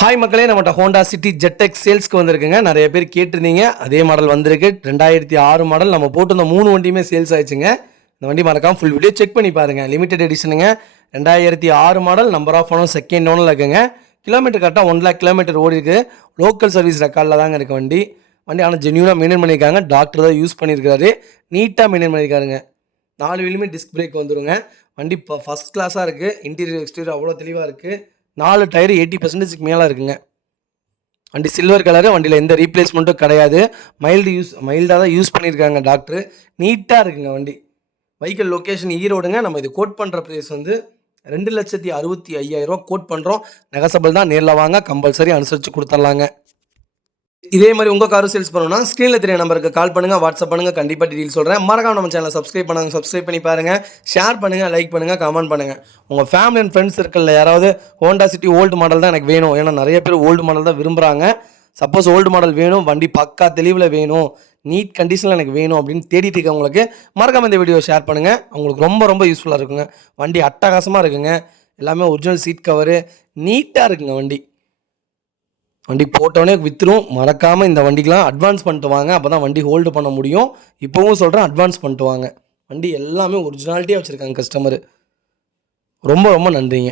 Hi மக்களே, நம்மகிட்ட Honda city ZX சேல்ஸ்க்கு வந்திருக்குங்க. நிறைய பேர் கேட்டிருந்தீங்க. அதே மாடல் வந்திருக்கு. 2006 மாடல். நம்ம போட்டிருந்த 3 வண்டியுமே சேல்ஸ் ஆயிடுச்சுங்க. இந்த வண்டி மறக்காம ஃபுல் வீடியோ செக் பண்ணி பாருங்க. லிமிடெட் எடிஷனுங்க. 2006 model. Number of owner second ஓனரில் இருக்குங்க. கிலோமீட்டர் கரெக்டாக 1 லேக் கிலோமீட்டர் ஓடி இருக்கு. லோக்கல் சர்வீஸ் ரெக்கார்டில் தாங்க இருக்கு வண்டி. ஆனால் ஜென்யூனாக மெயின்டைன் பண்ணியிருக்காங்க. டாக்டர் தான் யூஸ் பண்ணியிருக்காரு. நீட்டாக மெயின்டைன் பண்ணியிருக்காருங்க. 4 வீலுமே டிஸ்க் பிரேக் வந்துருங்க. வண்டி இப்போ ஃபஸ்ட் கிளாஸாக இருக்குது. இன்டீரியர் எக்ஸ்டீரியர் அவ்வளோ தெளிவாக இருக்குது. 4 டயர் 80% மேலே இருக்குங்க. வண்டி சில்வர் கலரு. வண்டியில் எந்த ரீப்ளேஸ்மெண்ட்டும் கிடையாது. மைல்டாக தான் யூஸ் பண்ணியிருக்காங்க டாக்டர். நீட்டாக இருக்குங்க வண்டி. வெஹிக்கிள் லொக்கேஷன் ஈரோடுங்க. நம்ம இது கோட் பண்ணுற ப்ரைஸ் வந்து 2,65,000 கோட் பண்ணுறோம். நெகசபிள் தான். நேரில் வாங்க, கம்பல்சரி அனுசரித்து கொடுத்துர்லாங்க. இதே மாதிரி உங்கள் காரும் சேல்ஸ் பண்ணணும்னா ஸ்க்ரீனில் தெரிய நம்பருக்கு கால் பண்ணுங்கள், வாட்ஸ்அப் பண்ணுங்கள். கண்டிப்பாக டீட்டெயில் சொல்கிறேன். மறக்காம நம்ம சேனலை சப்ஸ்கிரைப் பண்ணி பாருங்கள். ஷேர் பண்ணுங்கள், லைக் பண்ணுங்கள், கமெண்ட் பண்ணுங்கள். உங்கள் ஃபேமிலி அண்ட் ஃப்ரெண்ட்ஸ் சர்க்கிளில் யாராவது ஹோண்டா சிட்டி ஓல்டு மாடல் தான் எனக்கு வேணும், ஏன்னா நிறைய பேர் ஓல்டு மாடல் தான் விரும்புகிறாங்க. சப்போஸ் ஓல்டு மாடல் வேணும், வண்டி பக்கா தெளிவில் வேணும், நீட் கண்டிஷனில் எனக்கு வேணும் அப்படின்னு தேடிட்டு இருக்கவங்களுக்கு மறக்காம இந்த வீடியோ ஷேர் பண்ணுங்கள். அவங்களுக்கு ரொம்ப ரொம்ப யூஸ்ஃபுல்லாக இருக்குங்க. வண்டி அட்டகாசமாக இருக்குங்க. எல்லாமே ஒரிஜினல் சீட் கவரு. நீட்டாக இருக்குங்க வண்டி. வண்டி போட்டோடனே விற்றுரும். மறக்காமல் இந்த வண்டிக்கெலாம் அட்வான்ஸ் பண்ணிட்டு வாங்க. அப்போ தான் வண்டி ஹோல்டு பண்ண முடியும். இப்போவும் சொல்கிறேன், அட்வான்ஸ் பண்ணிட்டு வாங்க. வண்டி எல்லாமே ஒரிஜினாலிட்டியாக வச்சுருக்காங்க கஸ்டமரு. ரொம்ப ரொம்ப நன்றிங்க.